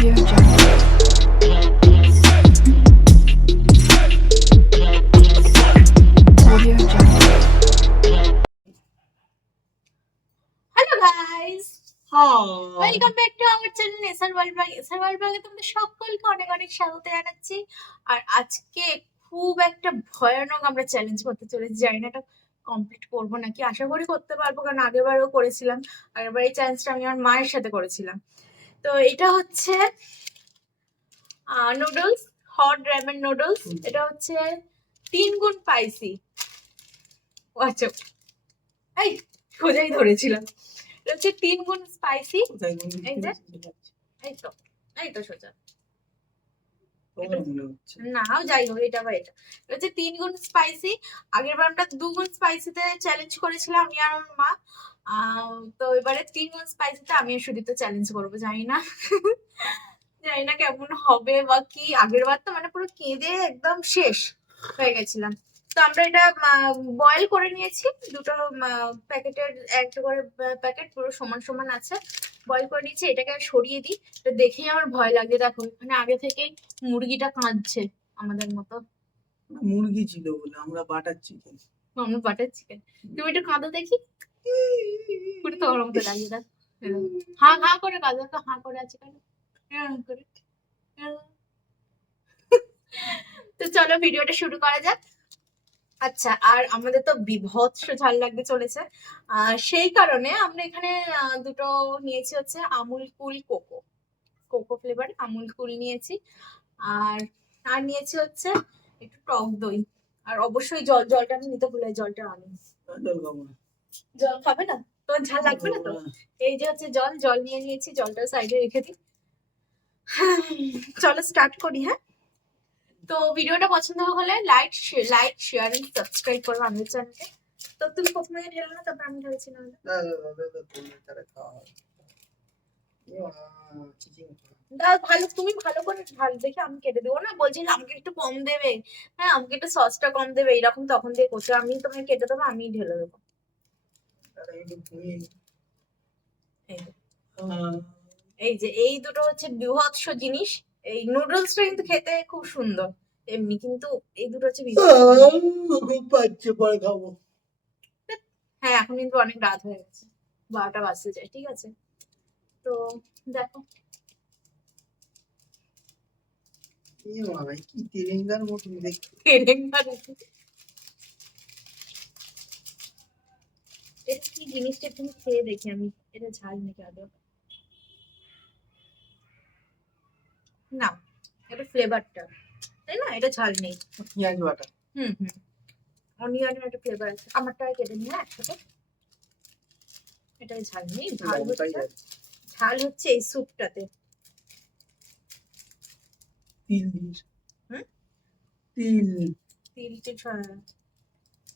Audio Jungle. Audio Jungle. Hello guys, welcome back to our channel SR world blog. SR world ব্লগে তোমাদের সকলকে অনেক অনেক স্বাগত জানাচ্ছি। আর আজকে খুব একটা ভয়ানক আমরা চ্যালেঞ্জ করতে চলেছি। জানি না এটা কমপ্লিট করবো নাকি, আশা করি করতে পারবো, কারণ আগেরবারও করেছিলাম। আগেরবার এই চ্যালেঞ্জটা আমি আমার মায়ের সাথে করেছিলাম। তো এটা হচ্ছে নুডলস, হট র্যামেন নুডলস। এটা হচ্ছে 3 গুণ স্পাইসি। আচ্ছা, এই সোজাই ধরেছিলাম। এটা হচ্ছে 3 গুণ স্পাইসি। এই যে, এই তো সোজা। নাও যাই হোক, এটা বা এটা হচ্ছে 3 গুণ স্পাইসি। আগের বার আমরা 2 গুণ স্পাইসিতে চ্যালেঞ্জ করেছিলাম আমি আর আমার মা। তো এবারে 3 গুণ স্পাইসিতে আমি আর সুদীপ্ত চ্যালেঞ্জ করবো। জানি না জানি না কেমন হবে বা কি। আগের বার তো মানে পুরো কেঁদে একদম শেষ হয়ে গেছিলাম। তো আমরা এটা বয়েল করে নিয়েছি। দুটো প্যাকেটের একটা করে প্যাকেট পুরো সমান সমান আছে, বয়েল করে নিয়েছি। এটাকে সরিয়ে দিই। এটা দেখেই আমার ভয় লাগে। দেখো মানে আগে থেকেই মুরগিটা কাঁদছে আমাদের মতো। মুরগি ছিল বলে আমরা বাটার চিকেন। আমরা বাটার চিকেন। তুমি একটু কাঁদো দেখি, পুরো তোমার মতো লাগে। দেখ হা হা করে কাঁদো, তো হা করে আছে কেন করে। তো চলো ভিডিওটা শুরু করা যাক। আচ্ছা, আর আমাদের তো বিভৎস ঝাল লাগতে চলেছে। সেই কারণে আমরা এখানে দুটো নিয়েছি হচ্ছে আমুল কুল কোকো কোকো ফ্লেভার আমুল কুল নিয়েছি। আর আর নিয়েছি হচ্ছে একটু টক দই। আর অবশ্যই জলটা আমি নিতে ভুলে, জলটা আনি। জল খাবে না তো? ঝাল লাগবে না তো? এই যে হচ্ছে জল নিয়ে নিয়েছি, জলটা সাইডে রেখে দিই। চলো স্টার্ট করি। হ্যাঁ, তো ভিডিওটা পছন্দ হলে লাইক শেয়ার এন্ড সাবস্ক্রাইব করো আমাদের চ্যানেলকে। তো তুমি প্রথমে ঢেলো না, তারপর আমি ঢেলছি না? ভালো, তুমি ভালো করে ঢাল দেখে আমি কেটে দেবো না। বলছি আমাকে একটু কম দেবে, হ্যাঁ আমাকে একটু সসটা কম দেবে, এরকম তখন দিয়ে করছো। আমি তোমাকে কেটে দেবো, আমি ঢেলে দেবো। এই যে এই দুটো হচ্ছে বিভৎস জিনিস। এই নুডলসটা কিন্তু খেতে খুব সুন্দর এমনি, কিন্তু এই দুটো হচ্ছে পরে খাবো। হ্যাঁ, এখন কিন্তু অনেক রাত হয়ে গেছে, 12টা বাজতে যায়। ঠিক আছে, তো দেখো কি তেলেঙ্গার মতন দেখতে। এটা কি জিনিসটা একটু খেয়ে দেখি আমি, এটা ঝাল নাকি আদৌ। না, এটা ফ্লেভারটা, তাই না? এটা ঝাল নেই। পেঁয়াজ বাটা। হুম, অনিয়নের একটা ফ্লেভার আছে। আমারটা কেটে নিয়ে একসাথে। এটাই ঝাল নেই, ঝাল হচ্ছে এই স্যুপটাতে। তিল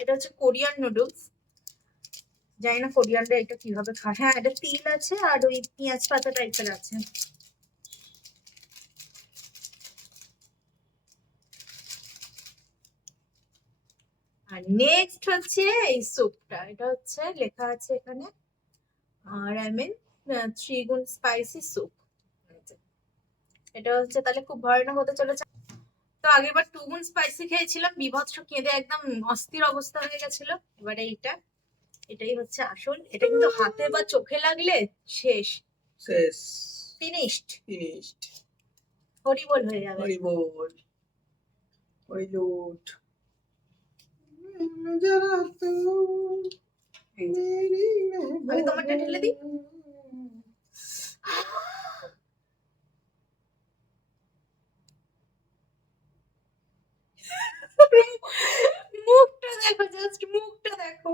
এটা হচ্ছে কোরিয়ান নুডলস। জানি না কোরিয়ানরা এটা কিভাবে খায়। হ্যাঁ, এটা তিল আছে আর ওই পেঁয়াজ পাতা টাইপের আছে। আর নেক্সট হচ্ছে এই স্যুপটা। এটা হচ্ছে লেখা আছে এখানে রামেন 3 গুণ স্পাইসি স্যুপ। এটা হচ্ছে তাহলে খুব ভয়ানক হতে চলেছে। তো আগেরবার 2 গুণ স্পাইসি খেয়েছিলাম, বিভৎস কেঁদে একদম অস্থির অবস্থা হয়ে গেছিল। এবারে এটাই হচ্ছে আসল। এটা কিন্তু হাতে বা চোখে লাগলে শেষ ফিনিশড হরিবোল হয়ে যাবে। আমি তোমারটা ঢেলে দিই। মুখটা দেখো, জাস্ট মুখটা দেখো।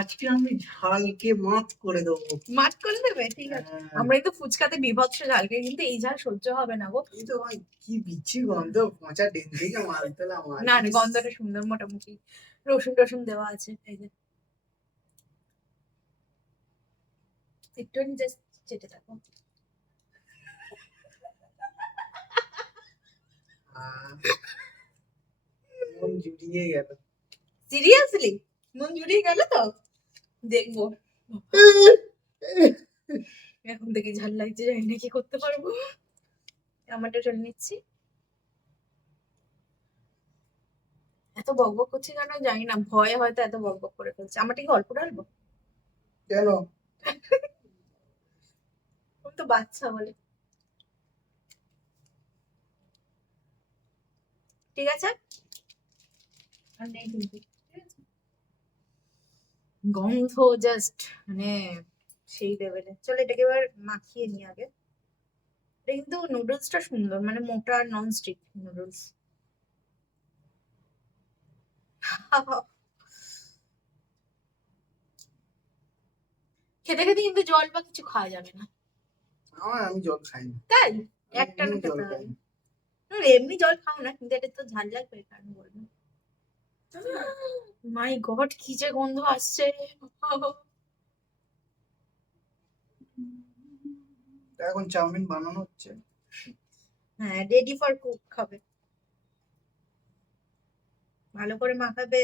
আজকে আমি ঝালকে মাত করে দেবো। মাত করে দেবে? ঠিক আছে। আমরাই তো ফুচকাতে বিভৎস ঝালকে, কিন্তু এই ঝাল সহ্য হবে না গো। এই তো ভাই কি বিচ্ছি গন্ধ, পচা ডেন থেকে মাল তোলা মাল। না না, গন্ধটা সুন্দর, মোটামুটি রসুন টসুন দেওয়া আছে। এই যে একটু জাস্ট চেটে থাকো। মন জুড়িয়ে গেল। সিরিয়াসলি মন জুড়িয়ে গেল তো? দেখবো। এখন দেখি ঝাল লাগছে, জানি না কি করতে পারবো। আমারটা ঢেলে নিচ্ছি। এত বকবক করছি কেন জানি না, ভয়ে হয়তো এত বকবক করে ফেলছে। আমারটা কি অল্প ঢালবো? কেন? আমি তো বাচ্চা বলে। ঠিক আছে, আর নেই কিন্তু, ঠিক আছে? গন্ধ জাস্ট মানে সেই লেভেলে। চলো এটাকে এবার মাখিয়ে নি আগে। এটা কিন্তু নুডলসটা সুন্দর, মানে মোটা নন স্টিক নুডলস। খেতে খেতে কিন্তু জল বা কিছু খাওয়া যাবে না। আমি জল খাই না। তাই? আমি একটা না এমনি জল খেতে খাই হবে। না। এমনি জল খাও না, কিন্তু এটা তো ঝাল লাগবে, এই কারণে বলবো। মাই গড, কি যে গন্ধ আসছে! এখন চাউমিন বানানো হচ্ছে। হ্যাঁ, রেডি ফর কুক খাবে। ভালো করে মাখাবে।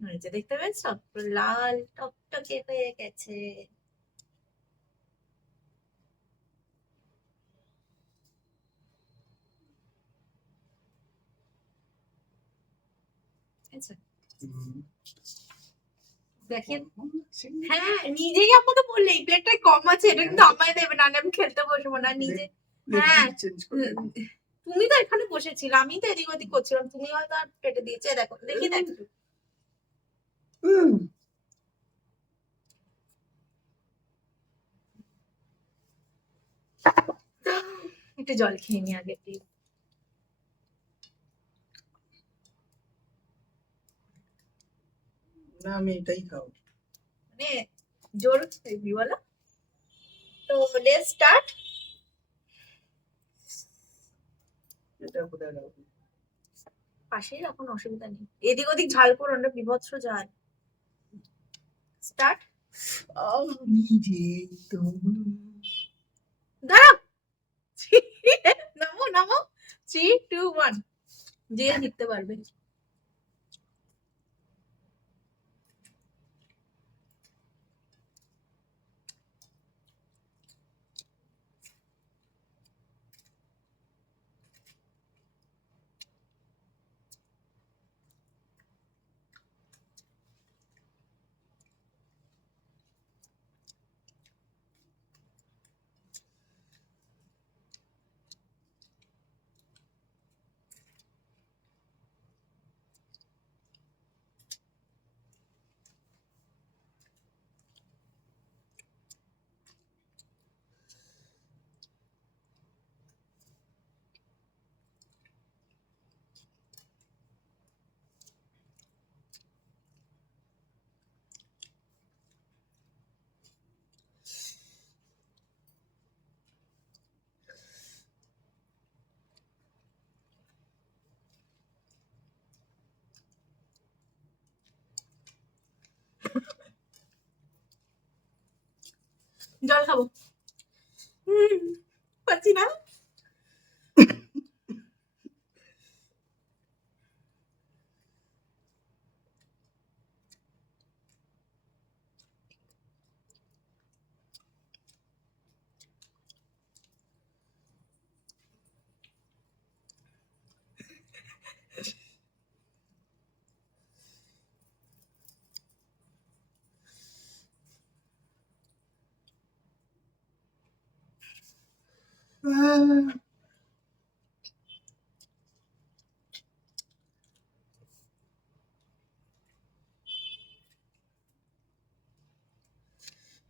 এই যে দেখতে পেয়েছ, পুরো লাল টকটকে হয়ে গেছে। আচ্ছা, দেখিয়ে। হ্যাঁ, নিজেই আমাকে বললে এই প্লেটটাই কম আছে, এটা কিন্তু আমায় দেবে, না আমি খেলতে বসবো না নিজে। হ্যাঁ, তুমি তো এখানে বসেছিলে, আমি তো এদিক ওদিক করছিলাম, তুমি হয়তো আর কেটে দিয়েছে। দেখো, দেখি দেখো একটু জল খেয়ে নি আগে প্লিজ। না, আমি এটাই খাবো। মানে জোর হেভি বলো তো। Let's start. এটা কোথায় রাখবো? পাশেই রাখুন, অসুবিধা নেই। এদিক ওদিক ঝাল করো না, বিভৎস ঝাল। স্টার্ট। আমি যে তোমার দাঁড়াও। নামো নামো। 3 2 1, যে জিততে পারবে। জল খাবো। পাচ্ছি না।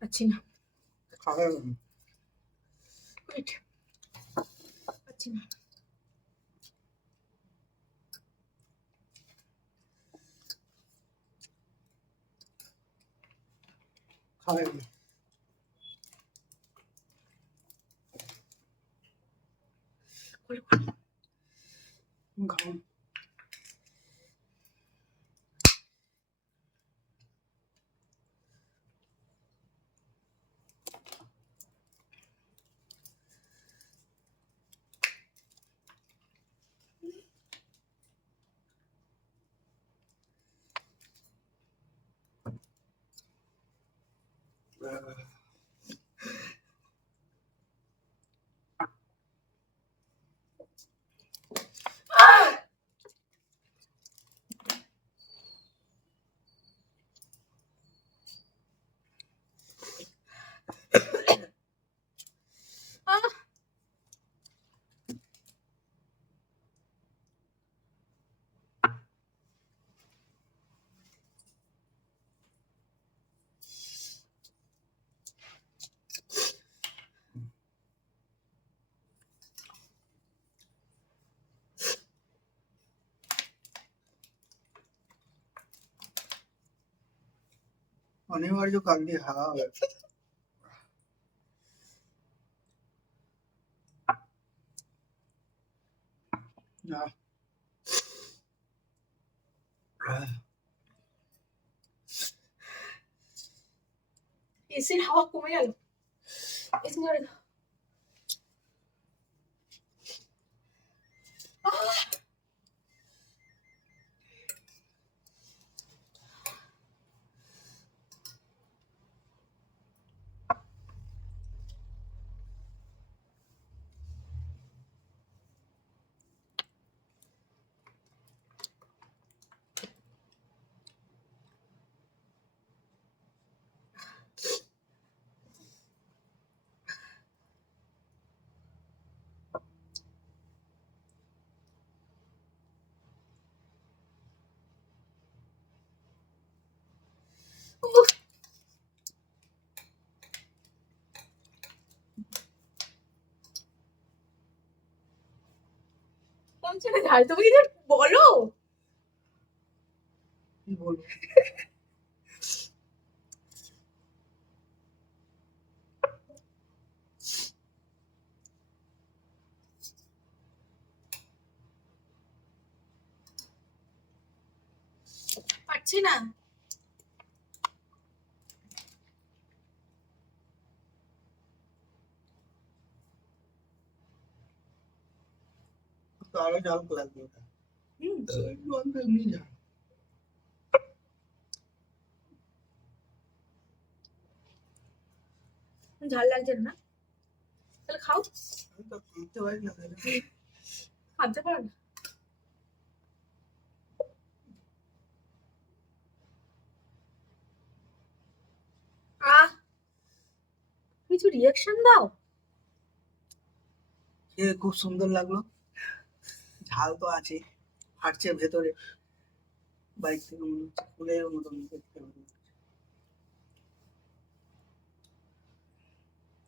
পাচ্ছি না। খাবে? ওয়েট, পাচ্ছি না। খাবে? খাও। अनिवार्य कर दिया हाँ ना এসির হাওয়া কমে গেল। এসি ধরে দাও। উফ, কোন ছেলে ঝাল তুমি কিছু বলো। কি বলবো পারছি না। तो आरो झाल লাগবে ওটা একটু অল্প এমনি ঝাল ঝাল লাগছে না, তাহলে খাও। আমি তো খেতে পারি না খাতে পারো না। আহ, কিছু রিয়াকশন দাও। খেয়ে খুব সুন্দর লাগলো ঝাল তো আছে ফাটছে ভেতরে বাইক থেকে মনে হচ্ছে ফুলের মতন দেখতে হবে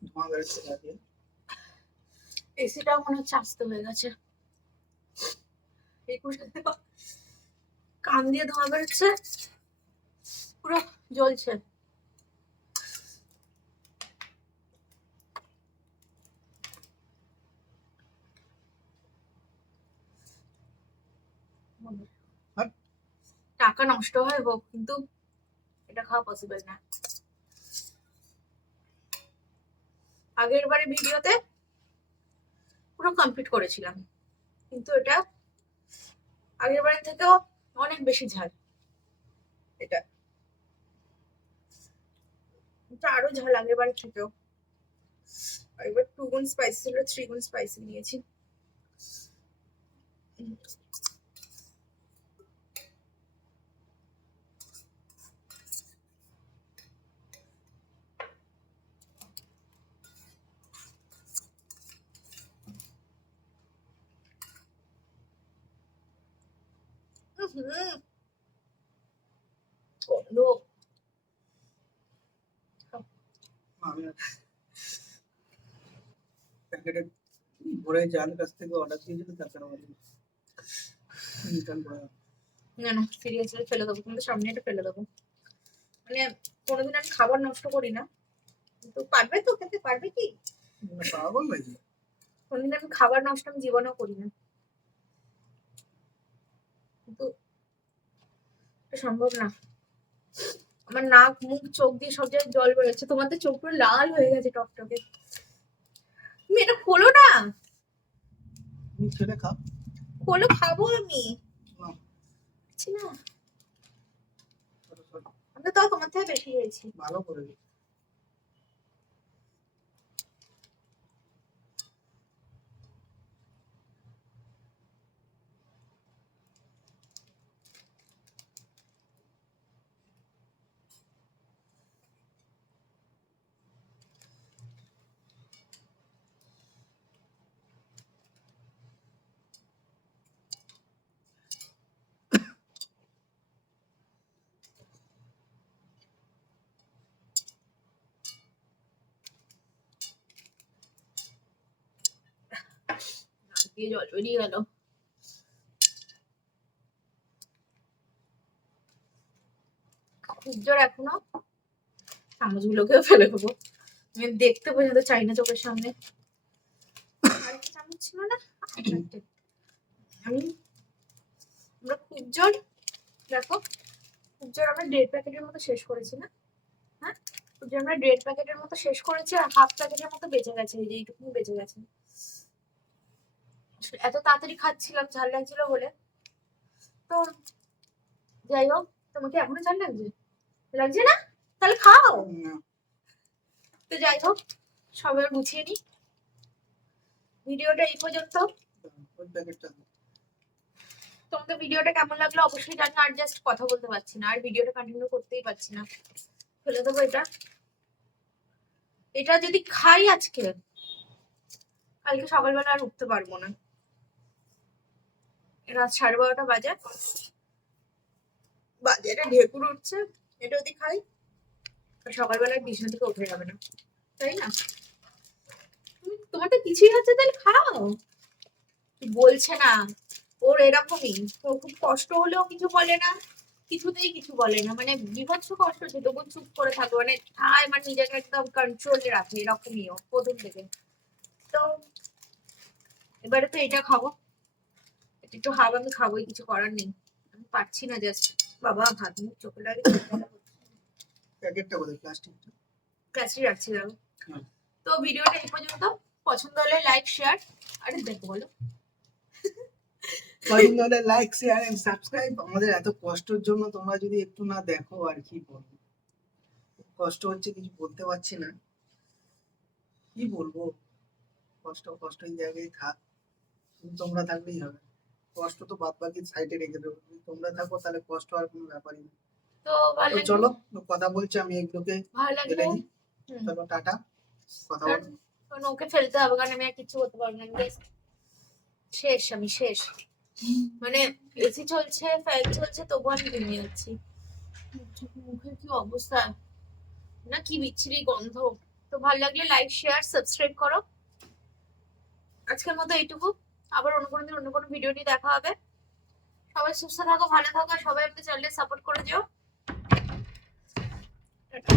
ধোঁয়া বেরোচ্ছে তাতে এসিটাও মনে হচ্ছে আস্তে হয়ে গেছে। কান দিয়ে ধোঁয়া বেরোচ্ছে, পুরো জ্বলছে। টাকা নষ্ট হয় হোক, কিন্তু এটা খাওয়া পসিবল না। আগের বারে ভিডিওতে পুরো কমপ্লিট করেছিলাম, কিন্তু এটা আগের বারের থেকেও অনেক বেশি ঝাল। এটা এটা আরো ঝাল আগের বারের থেকেও। এবার 2 গুণ স্পাইসি ছিল, 3 গুণ স্পাইসি নিয়েছি। গন্ধ। আমি প্যাকেটে ভরে জাল কাছ থেকে অর্ডার দিয়েছিল তারপর আমাদের রিটার্ন করা না না, সিরিয়াসলি ফেলে দেবো, কিন্তু সামনে এটা ফেলে দেবো। মানে কোনোদিন আমি খাবার নষ্ট করি না, কিন্তু পারবে তো, খেতে পারবে কি? পাগল নাকি কোনোদিন আমি খাবার নষ্ট আমি জীবনেও করি না, কিন্তু এটা সম্ভব না। আমার নাক মুখ চোখ দিয়ে সব জায়গায় জল বেরোচ্ছে, তোমার তো চোখ পুরো লাল হয়ে গেছে টকটকে। তুমি এটা খোলো না। তুমি ছেলে খাও খোলো, খাবো আমি। না, পারছি না। আমি তো তোমার থেকে বেশি হয়েছি। ভালো করে দিয়ে জল বেরিয়ে গেল। খুব জোর এখনো চামচগুলোকেও ফেলে দেবো, আমি দেখতে পর্যন্ত চাই না চোখের সামনে। আরেকটা চামচ ছিল না, আমি আমরা খুব জোর দেখো, খুব জোর আমরা 1.5 প্যাকেটের মতো শেষ করেছি না? হ্যাঁ, খুব জোর আমরা 1.5 প্যাকেটের মতো শেষ করেছি, আর হাফ প্যাকেটের মতো বেঁচে গেছে, এই যে এইটুকু বেঁচে গেছে। এত তাড়াতাড়ি খাচ্ছিলাম ঝাল লাগছিল বলে। তো যাই হোক, তোমাকে এখনো ঝাল লাগছে? লাগছে না? তাহলে খাও। তো যাই হোক, সবাই গুছিয়ে নি, ভিডিওটা এই পর্যন্ত। তোমাদের ভিডিওটা কেমন লাগলো অবশ্যই জানো। আর জাস্ট কথা বলতে পারছি না, আর ভিডিওটা কন্টিনিউ করতেই পারছি না, ফেলে দেবো এটা। এটা যদি খাই আজকে, কালকে সকালবেলা আর উঠতে পারবো না। রাত 12:30 বাজে, বাজারে ঢেকুর উঠছে। এটা যদি খাই সকালবেলায় বিছানা থেকে উঠে যাবে না, তাই না? তোমার তো কিছুই হচ্ছে, তাহলে খাও। বলছে না, ওর এরকমই, ওর খুব কষ্ট হলেও কিছু বলে না, কিছুতেই কিছু বলে না, মানে বিভৎস কষ্ট হচ্ছে তবু চুপ করে থাকো, মানে মানে নিজেকে একদম কন্ট্রোলে রাখে, এরকমই ও প্রথম থেকে। তো এবারে তো এটা খাবো, একটু হাফ আমি খাবোই, কিছু করার নেই, আমি পারছি না জাস্ট। বাবা হাত মুখ চোখে লাগে, প্যাকেটটা বলে প্লাস্টিকটা প্লাস্টিক রাখছি দাও। তো ভিডিওটা এই পর্যন্ত, পছন্দ হলে লাইক শেয়ার, আরে দেখো বলো, পছন্দ হলে লাইক শেয়ার এন্ড সাবস্ক্রাইব। আমাদের এত কষ্টের জন্য তোমরা যদি একটু না দেখো, আর কি বলবো, কষ্ট হচ্ছে, কিছু বলতে পারছি না, কি বলবো। কষ্ট কষ্ট এই জায়গায় থাক, কিন্তু তোমরা থাকলেই হবে। কষ্ট তো বাদ বাকি সাইডে রেখে দেবো, যদি তোমরা থাকো তাহলে কষ্ট আর কোনো ব্যাপারই না। তো ভালো তো লাগলো, চলো, কথা বলছি, আমি এগুলোকে ভালো লাগলো। ফেলে দিই। চলো টাটা, কথা বলো। কারণ ওকে ফেলতে হবে, কারণ আমি আর কিছু করতে পারবো না, আমি শেষ, আমি শেষ। মানে এসি চলছে, ফ্যান চলছে, তবু আমি ঘুমিয়ে যাচ্ছি। মুখের কি অবস্থা না, কি বিচ্ছিরি গন্ধ। তো ভালো লাগলে লাইক শেয়ার সাবস্ক্রাইব করো। আজকের মতো এইটুকু, আবার অন্য কোনো দিন অন্য কোনো ভিডিও নিয়ে দেখা হবে। সবাই সুস্থ থাকো, ভালো থাকো, আর সবাই আমাদের চ্যানেলে সাপোর্ট করে যেও। টাটা।